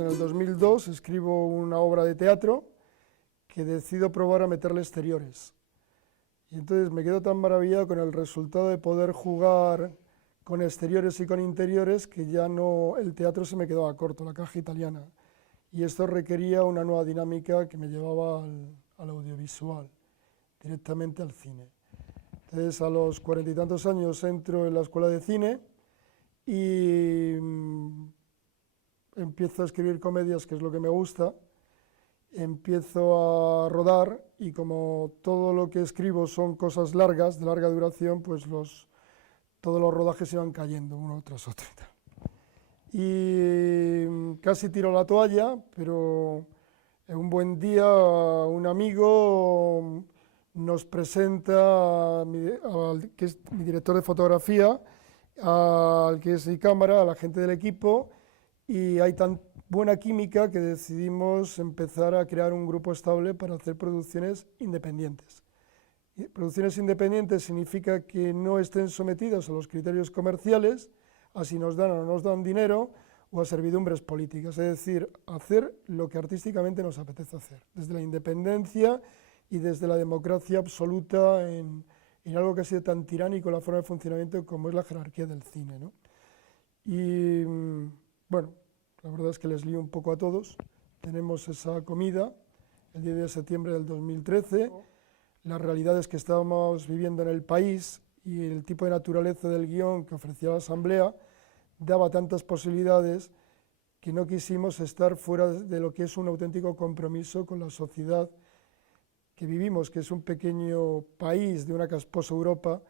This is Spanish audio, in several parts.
en el 2002, escribo una obra de teatro que decido probar a meterle exteriores. Y entonces me quedo tan maravillado con el resultado de poder jugar con exteriores y con interiores que ya no, el teatro se me quedaba corto, la caja italiana. Y esto requería una nueva dinámica que me llevaba al audiovisual, directamente al cine. Entonces, a los 40 y tantos años entro en la escuela de cine y empiezo a escribir comedias, que es lo que me gusta, empiezo a rodar y como todo lo que escribo son cosas largas, de larga duración, pues todos los rodajes iban cayendo uno tras otro. Y casi tiro la toalla, pero un buen día un amigo nos presenta al que es mi director de fotografía, al que es mi cámara, a la gente del equipo, y hay tan buena química que decidimos empezar a crear un grupo estable para hacer producciones independientes. Y producciones independientes significa que no estén sometidas a los criterios comerciales, a si nos dan o no nos dan dinero, o a servidumbres políticas, es decir, hacer lo que artísticamente nos apetece hacer, desde la independencia y desde la democracia absoluta en algo que ha sido tan tiránico la forma de funcionamiento como es la jerarquía del cine, ¿no? Y bueno, la verdad es que les lío un poco a todos. Tenemos esa comida el 10 de septiembre del 2013, las realidades que estábamos viviendo en el país y el tipo de naturaleza del guión que ofrecía la Asamblea daba tantas posibilidades que no quisimos estar fuera de lo que es un auténtico compromiso con la sociedad que vivimos, que es un pequeño país de una casposa Europa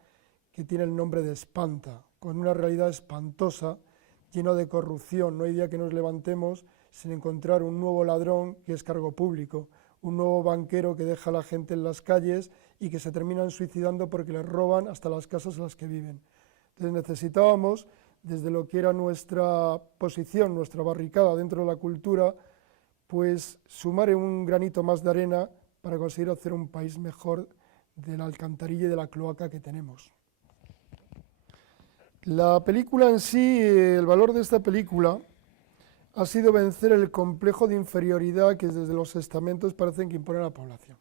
que tiene el nombre de Espanta, con una realidad espantosa, lleno de corrupción. No hay día que nos levantemos sin encontrar un nuevo ladrón que es cargo público, un nuevo banquero que deja a la gente en las calles y que se terminan suicidando porque les roban hasta las casas en las que viven. Entonces necesitábamos, desde lo que era nuestra posición, nuestra barricada dentro de la cultura, pues sumar un granito más de arena para conseguir hacer un país mejor de la alcantarilla y de la cloaca que tenemos. La película en sí, el valor de esta película ha sido vencer el complejo de inferioridad que desde los estamentos parecen que impone a la población,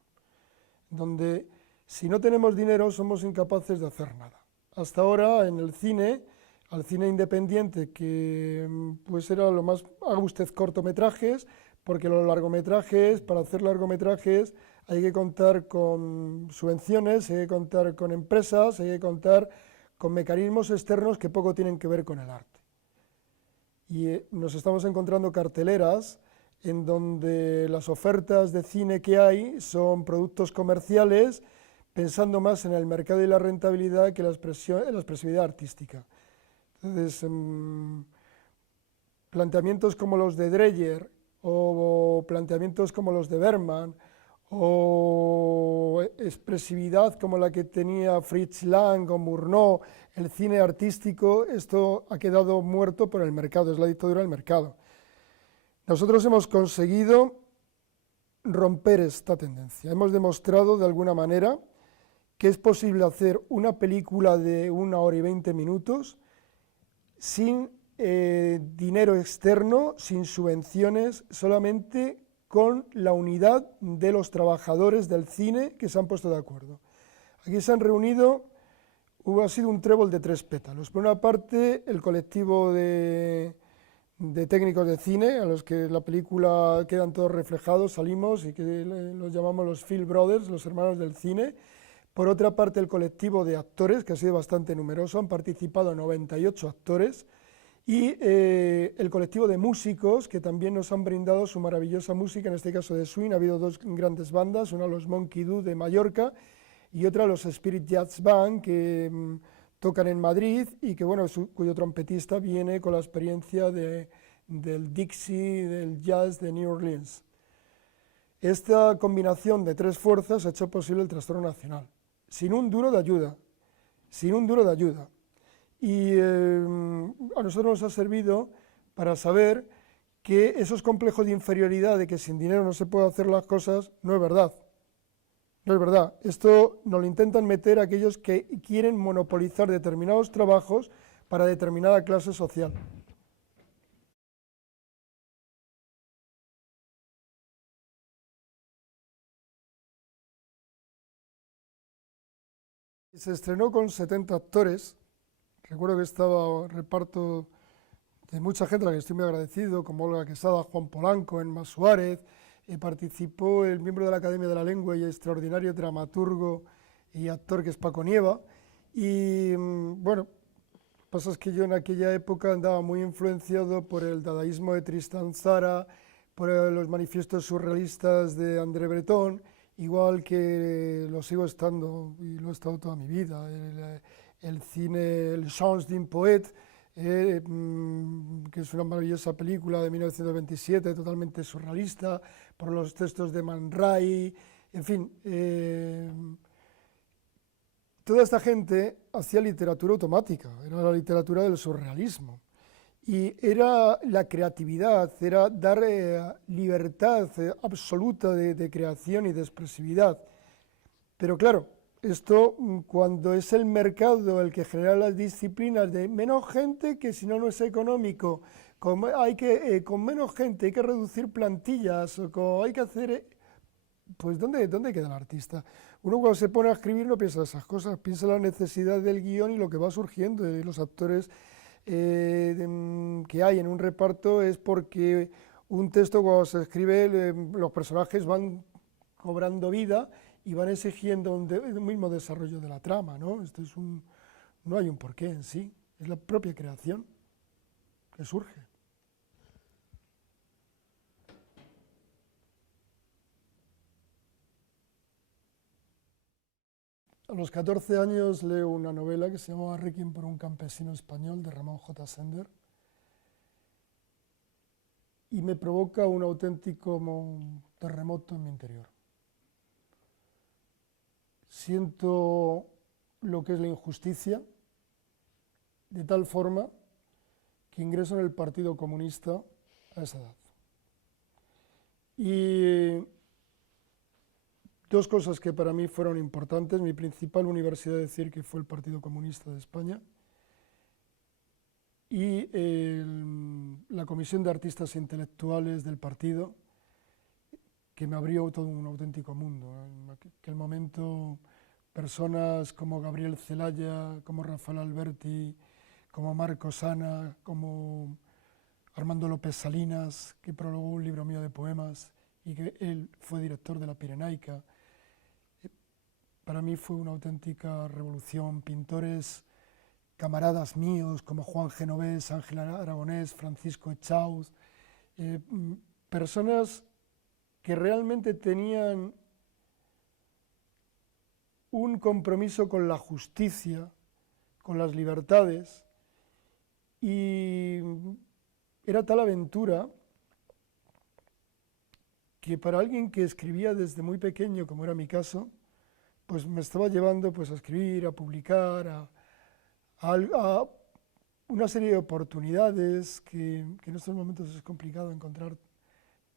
donde si no tenemos dinero somos incapaces de hacer nada. Hasta ahora en el cine, al cine independiente, que pues era lo más, haga usted cortometrajes, porque los largometrajes, para hacer largometrajes hay que contar con subvenciones, hay que contar con empresas, hay que contar con mecanismos externos que poco tienen que ver con el arte. Y nos estamos encontrando carteleras en donde las ofertas de cine que hay son productos comerciales, pensando más en el mercado y la rentabilidad que en la expresividad artística. Entonces, planteamientos como los de Dreyer o planteamientos como los de Bergman o expresividad como la que tenía Fritz Lang o Murnau, el cine artístico, esto ha quedado muerto por el mercado, es la dictadura del mercado. Nosotros hemos conseguido romper esta tendencia, hemos demostrado de alguna manera que es posible hacer una película de 1 hora y 20 minutos sin dinero externo, sin subvenciones, solamente con la unidad de los trabajadores del cine que se han puesto de acuerdo. Aquí se han reunido, ha sido un trébol de 3 pétalos. Por una parte, el colectivo de técnicos de cine, a los que la película quedan todos reflejados, salimos y que los llamamos los Phil Brothers, los hermanos del cine. Por otra parte, el colectivo de actores, que ha sido bastante numeroso, han participado 98 actores, y el colectivo de músicos, que también nos han brindado su maravillosa música, en este caso de swing. Ha habido 2 grandes bandas, una los Monkey Do de Mallorca y otra los Spirit Jazz Band, que tocan en Madrid y que, bueno, cuyo trompetista viene con la experiencia del Dixie, del jazz de New Orleans. Esta combinación de 3 fuerzas ha hecho posible el trastorno nacional, sin un duro de ayuda, sin un duro de ayuda. Y a nosotros nos ha servido para saber que esos complejos de inferioridad, de que sin dinero no se puede hacer las cosas, no es verdad. No es verdad. Esto nos lo intentan meter aquellos que quieren monopolizar determinados trabajos para determinada clase social. Se estrenó con 70 actores. Recuerdo que estaba reparto de mucha gente a la que estoy muy agradecido, como Olga Quesada, Juan Polanco, Emma Suárez. Participó el miembro de la Academia de la Lengua y extraordinario dramaturgo y actor que es Paco Nieva. Y bueno, lo que pasa es que yo en aquella época andaba muy influenciado por el dadaísmo de Tristan Tzara, por los manifiestos surrealistas de André Breton, igual que lo sigo estando y lo he estado toda mi vida. El cine, el Chants d'un poète, que es una maravillosa película de 1927, totalmente surrealista, por los textos de Man Ray, en fin. Toda esta gente hacía literatura automática, era la literatura del surrealismo. Y era la creatividad, era dar libertad absoluta de creación y de expresividad. Pero claro, esto cuando es el mercado el que genera las disciplinas de menos gente, que si no no es económico, con menos gente hay que reducir plantillas, o hay que hacer... Pues ¿dónde queda el artista? Uno cuando se pone a escribir no piensa esas cosas, piensa en la necesidad del guión y lo que va surgiendo, y los actores que hay en un reparto es porque un texto cuando se escribe los personajes van cobrando vida y van exigiendo un mismo desarrollo de la trama, ¿no? No hay un porqué en sí, es la propia creación que surge. A los 14 años leo una novela que se llamaba Requiem por un campesino español de Ramón J. Sender y me provoca un auténtico terremoto en mi interior. Siento lo que es la injusticia de tal forma que ingreso en el Partido Comunista a esa edad. Y dos cosas que para mí fueron importantes. Mi principal universidad de decir que fue el Partido Comunista de España y la Comisión de Artistas Intelectuales del partido, que me abrió todo un auténtico mundo. En aquel momento, personas como Gabriel Celaya, como Rafael Alberti, como Marco Sana, como Armando López Salinas, que prologó un libro mío de poemas y que él fue director de la Pirenaica. Para mí fue una auténtica revolución. Pintores, camaradas míos como Juan Genovés, Ángel Aragonés, Francisco Echauz, personas que realmente tenían un compromiso con la justicia, con las libertades, y era tal aventura que para alguien que escribía desde muy pequeño, como era mi caso, pues me estaba llevando pues, a escribir, a publicar, a una serie de oportunidades que en estos momentos es complicado encontrar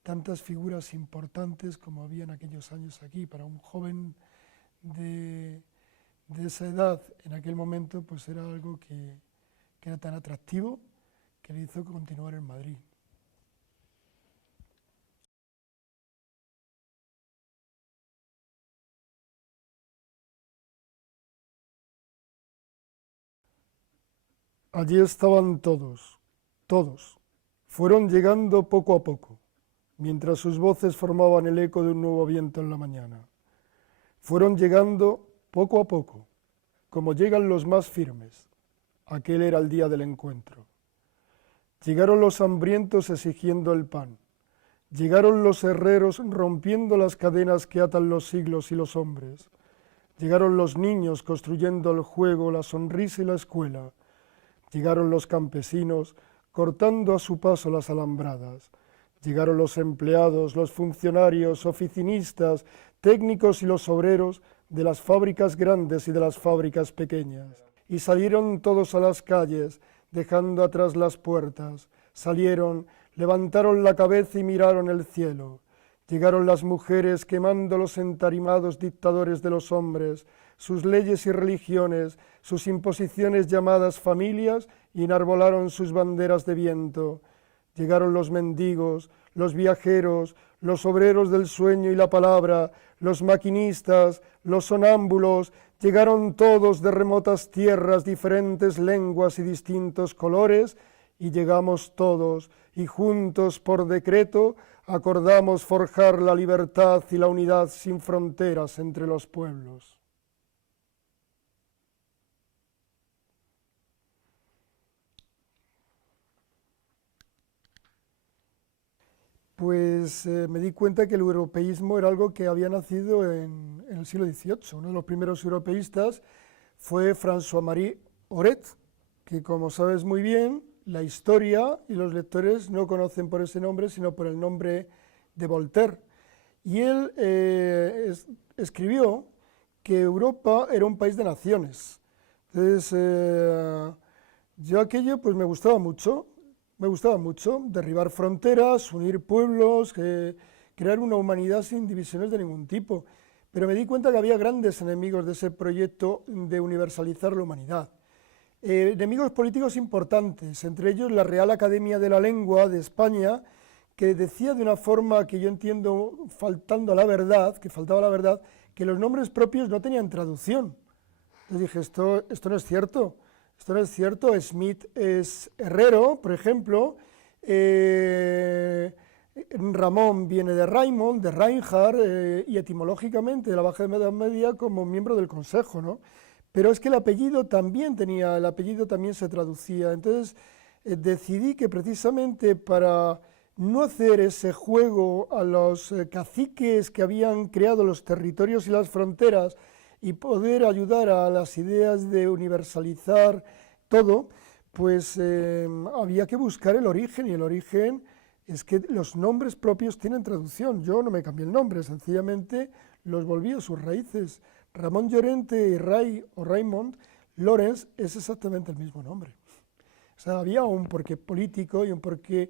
tantas figuras importantes como había en aquellos años aquí. Para un joven de esa edad, en aquel momento, pues era algo que era tan atractivo que le hizo continuar en Madrid. Allí estaban todos, todos. Fueron llegando poco a poco, mientras sus voces formaban el eco de un nuevo viento en la mañana. Fueron llegando poco a poco, como llegan los más firmes. Aquel era el día del encuentro. Llegaron los hambrientos exigiendo el pan. Llegaron los herreros rompiendo las cadenas que atan los siglos y los hombres. Llegaron los niños construyendo el juego, la sonrisa y la escuela. Llegaron los campesinos cortando a su paso las alambradas. Llegaron los empleados, los funcionarios, oficinistas, técnicos y los obreros de las fábricas grandes y de las fábricas pequeñas. Y salieron todos a las calles, dejando atrás las puertas. Salieron, levantaron la cabeza y miraron el cielo. Llegaron las mujeres quemando los entarimados dictadores de los hombres, sus leyes y religiones, sus imposiciones llamadas familias, y enarbolaron sus banderas de viento. Llegaron los mendigos, los viajeros, los obreros del sueño y la palabra, los maquinistas, los sonámbulos, llegaron todos de remotas tierras, diferentes lenguas y distintos colores, y llegamos todos, y juntos por decreto acordamos forjar la libertad y la unidad sin fronteras entre los pueblos. Pues me di cuenta que el europeísmo era algo que había nacido en el siglo XVIII. Uno de los primeros europeístas fue François-Marie Aurèt, que como sabes muy bien, la historia y los lectores no conocen por ese nombre, sino por el nombre de Voltaire. Y él escribió que Europa era un país de naciones. Entonces, yo aquello pues me gustaba mucho derribar fronteras, unir pueblos, crear una humanidad sin divisiones de ningún tipo. Pero me di cuenta que había grandes enemigos de ese proyecto de universalizar la humanidad. Enemigos políticos importantes, entre ellos la Real Academia de la Lengua de España, que decía de una forma que yo entiendo faltando a la verdad, que faltaba la verdad, que los nombres propios no tenían traducción. Entonces dije, esto no es cierto. Esto no es cierto, Smith es herrero, por ejemplo, Ramón viene de Raymond, de Reinhardt, y etimológicamente de la Baja Edad Media como miembro del Consejo, ¿no? Pero es que el apellido también se traducía, entonces decidí que precisamente para no hacer ese juego a los caciques que habían creado los territorios y las fronteras, y poder ayudar a las ideas de universalizar todo, pues había que buscar el origen, y el origen es que los nombres propios tienen traducción. Yo no me cambié el nombre, sencillamente los volví a sus raíces. Ramón Llorente y Raymond Lorenz es exactamente el mismo nombre. O sea, había un porqué político y un porqué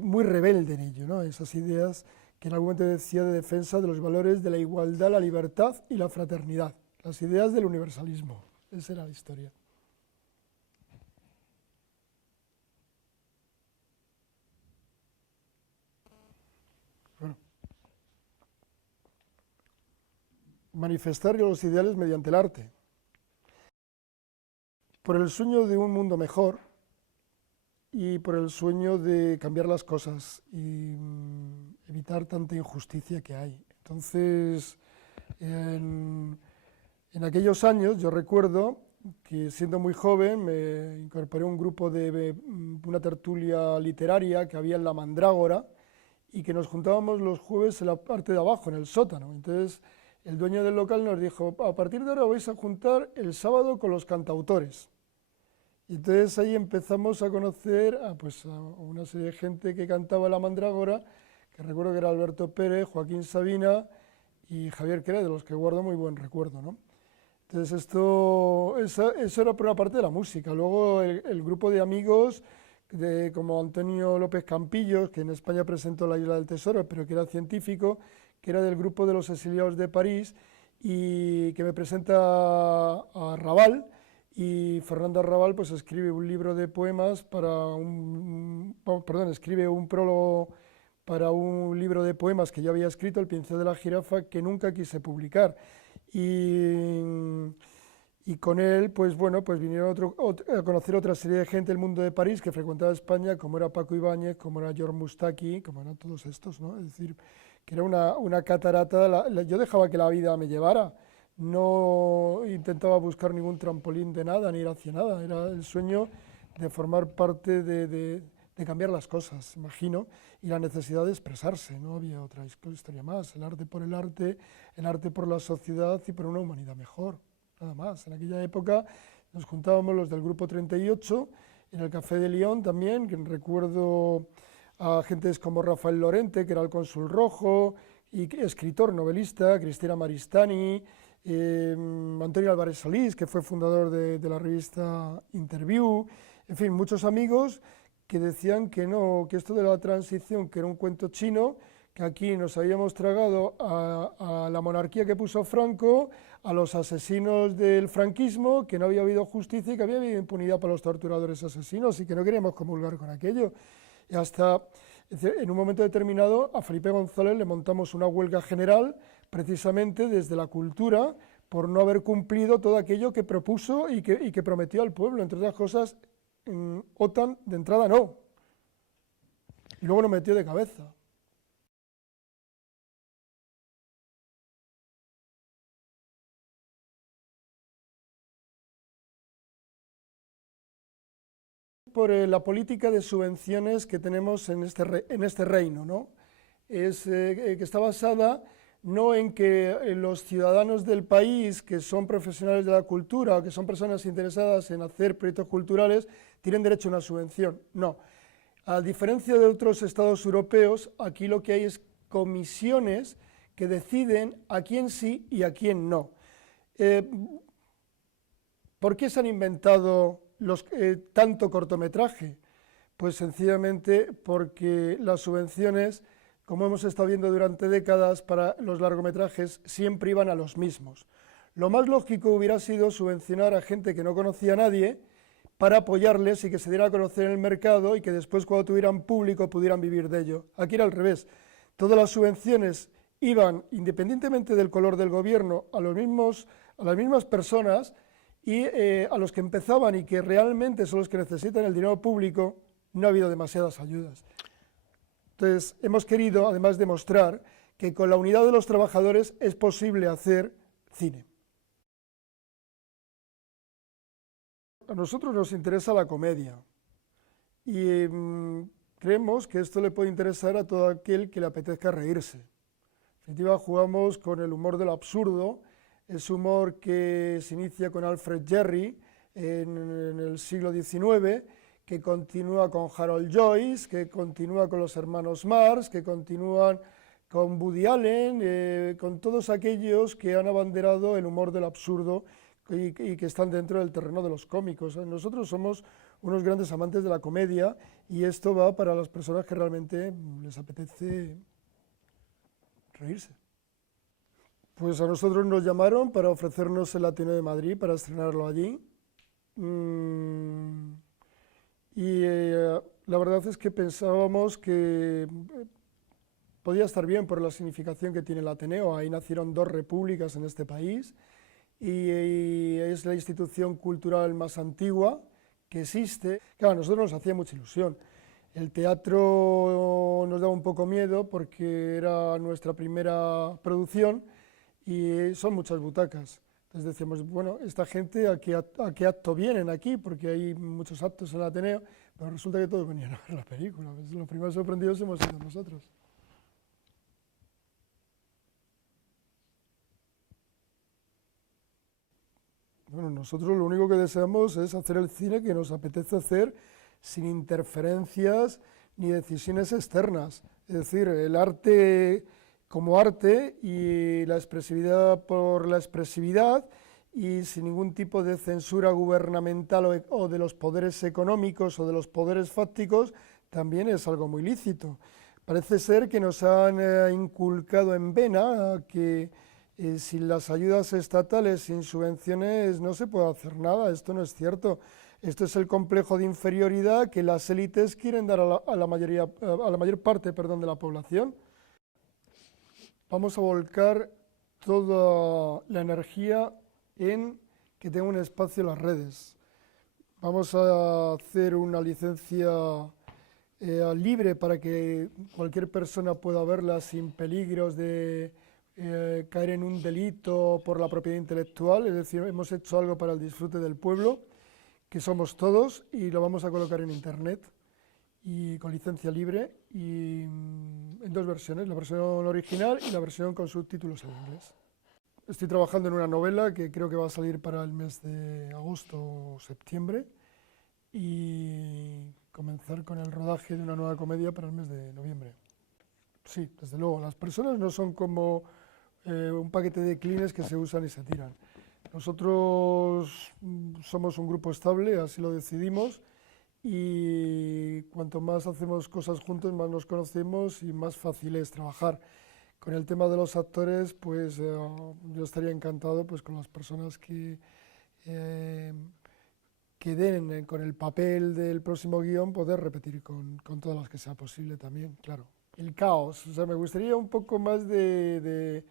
muy rebelde en ello, ¿no? Esas ideas que en algún momento decía de defensa de los valores de la igualdad, la libertad y la fraternidad, las ideas del universalismo. Esa era la historia. Bueno, manifestar los ideales mediante el arte, por el sueño de un mundo mejor y por el sueño de cambiar las cosas y evitar tanta injusticia que hay. Entonces, en aquellos años yo recuerdo que siendo muy joven me incorporé a un grupo de una tertulia literaria que había en la Mandrágora y que nos juntábamos los jueves en la parte de abajo, en el sótano. Entonces el dueño del local nos dijo, a partir de ahora vais a juntar el sábado con los cantautores. Y entonces ahí empezamos a conocer pues, a una serie de gente que cantaba la Mandrágora, que recuerdo que era Alberto Pérez, Joaquín Sabina y Javier Queré, de los que guardo muy buen recuerdo, ¿no? Entonces eso era por una parte de la música. Luego el grupo de amigos como Antonio López Campillos, que en España presentó La Isla del Tesoro, pero que era científico, que era del grupo de los exiliados de París y que me presenta a Raval, y Fernando Arrabal pues escribe un libro de poemas escribe un prólogo para un libro de poemas que yo había escrito, El pincel de la jirafa, que nunca quise publicar. Y con él, pues bueno, pues vinieron a conocer otra serie de gente del mundo de París que frecuentaba España, como era Paco Ibáñez, como era George Moustaki, como eran todos estos, ¿no? Es decir, que era una catarata, yo dejaba que la vida me llevara, no intentaba buscar ningún trampolín de nada, ni ir hacia nada, era el sueño de formar parte de cambiar las cosas, imagino, y la necesidad de expresarse, no había otra historia más, el arte por la sociedad y por una humanidad mejor, nada más. En aquella época nos juntábamos los del Grupo 38, en el Café de Lyon también, que recuerdo a gentes como Rafael Lorente, que era el cónsul rojo, y escritor, novelista, Cristina Maristani, Antonio Álvarez Solís, que fue fundador de la revista Interview, en fin, muchos amigos que decían que no, que esto de la transición, que era un cuento chino, que aquí nos habíamos tragado a la monarquía que puso Franco, a los asesinos del franquismo, que no había habido justicia y que había habido impunidad para los torturadores asesinos y que no queríamos comulgar con aquello. Y hasta en un momento determinado a Felipe González le montamos una huelga general precisamente desde la cultura, por no haber cumplido todo aquello que propuso y que prometió al pueblo. Entre otras cosas, OTAN de entrada no, y luego nos metió de cabeza. Por la política de subvenciones que tenemos en este reino, ¿no? Que está basada no en que los ciudadanos del país, que son profesionales de la cultura o que son personas interesadas en hacer proyectos culturales, tienen derecho a una subvención. No. A diferencia de otros estados europeos, aquí lo que hay es comisiones que deciden a quién sí y a quién no. ¿Por qué se han inventado tanto cortometraje? Pues sencillamente porque las subvenciones, como hemos estado viendo durante décadas para los largometrajes, siempre iban a los mismos. Lo más lógico hubiera sido subvencionar a gente que no conocía a nadie para apoyarles y que se diera a conocer en el mercado y que después, cuando tuvieran público, pudieran vivir de ello. Aquí era al revés. Todas las subvenciones iban, independientemente del color del gobierno, a las mismas personas, y a los que empezaban y que realmente son los que necesitan el dinero público, no ha habido demasiadas ayudas. Entonces, hemos querido, además, demostrar que con la unidad de los trabajadores es posible hacer cine. A nosotros nos interesa la comedia y creemos que esto le puede interesar a todo aquel que le apetezca reírse. En definitiva, jugamos con el humor de lo absurdo. Es humor que se inicia con Alfred Jarry en el siglo XIX, que continúa con Harold Joyce, que continúa con los hermanos Marx, que continúan con Woody Allen, con todos aquellos que han abanderado el humor del absurdo y que están dentro del terreno de los cómicos. Nosotros somos unos grandes amantes de la comedia y esto va para las personas que realmente les apetece reírse. Pues a nosotros nos llamaron para ofrecernos el Ateneo de Madrid para estrenarlo allí. La verdad es que pensábamos que podía estar bien por la significación que tiene el Ateneo. Ahí nacieron dos repúblicas en este país y es la institución cultural más antigua que existe. Claro, a nosotros nos hacía mucha ilusión. El teatro nos daba un poco miedo porque era nuestra primera producción y son muchas butacas. Entonces decíamos, bueno, esta gente a qué acto vienen aquí, porque hay muchos actos en el Ateneo, pero resulta que todos venían a ver la película. Pues los primeros sorprendidos hemos sido nosotros. Bueno, nosotros lo único que deseamos es hacer el cine que nos apetece hacer sin interferencias ni decisiones externas. Es decir, el arte como arte y la expresividad por la expresividad y sin ningún tipo de censura gubernamental o de los poderes económicos o de los poderes fácticos, también es algo muy lícito. Parece ser que nos han inculcado en vena que sin las ayudas estatales, sin subvenciones, no se puede hacer nada. Esto no es cierto. Esto es el complejo de inferioridad que las élites quieren dar a la mayor parte, de la población. Vamos a volcar toda la energía en que tenga un espacio en las redes. Vamos a hacer una licencia libre para que cualquier persona pueda verla sin peligros de caer en un delito por la propiedad intelectual. Es decir, hemos hecho algo para el disfrute del pueblo, que somos todos, y lo vamos a colocar en internet y con licencia libre y en dos versiones, la versión original y la versión con subtítulos en inglés. Estoy trabajando en una novela que creo que va a salir para el mes de agosto o septiembre y comenzar con el rodaje de una nueva comedia para el mes de noviembre. Sí, desde luego, las personas no son como un paquete de clines que se usan y se tiran. Nosotros somos un grupo estable, así lo decidimos, y cuanto más hacemos cosas juntos, más nos conocemos y más fácil es trabajar. Con el tema de los actores, pues yo estaría encantado pues, con las personas que den con el papel del próximo guión, poder repetir con todas las que sea posible también, claro. El caos, o sea, me gustaría un poco más de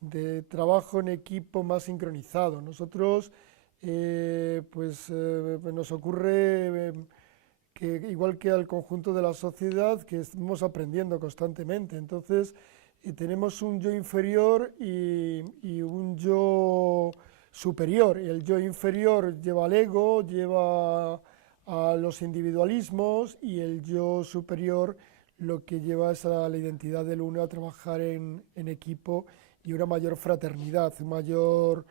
de trabajo en equipo más sincronizado. Nosotros, nos ocurre que, igual que al conjunto de la sociedad, que estamos aprendiendo constantemente. Entonces, tenemos un yo inferior y un yo superior. El yo inferior lleva al ego, lleva a los individualismos, y el yo superior lo que lleva es a la identidad del uno, a trabajar en equipo y una mayor fraternidad, mayor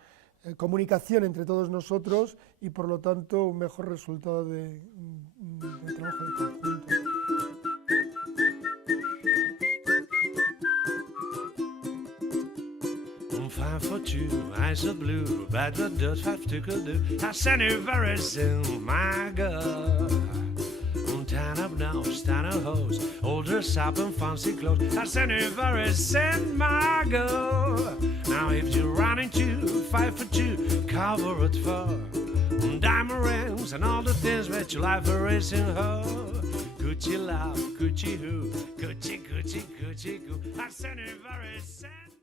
comunicación entre todos nosotros y por lo tanto un mejor resultado de trabajo de conjunto. Five for two, eyes are blue, bad what does five to do? I send you very soon, my girl. Stand up now, stand up hose, old dress up in fancy clothes. I send you very soon, my girl. Now if you're running to 5 for 2, cover it for diamond rings and all the things that your life are racing her. Coochie love, coochie who, coochie, coochie, coochie coo. I send you very soon.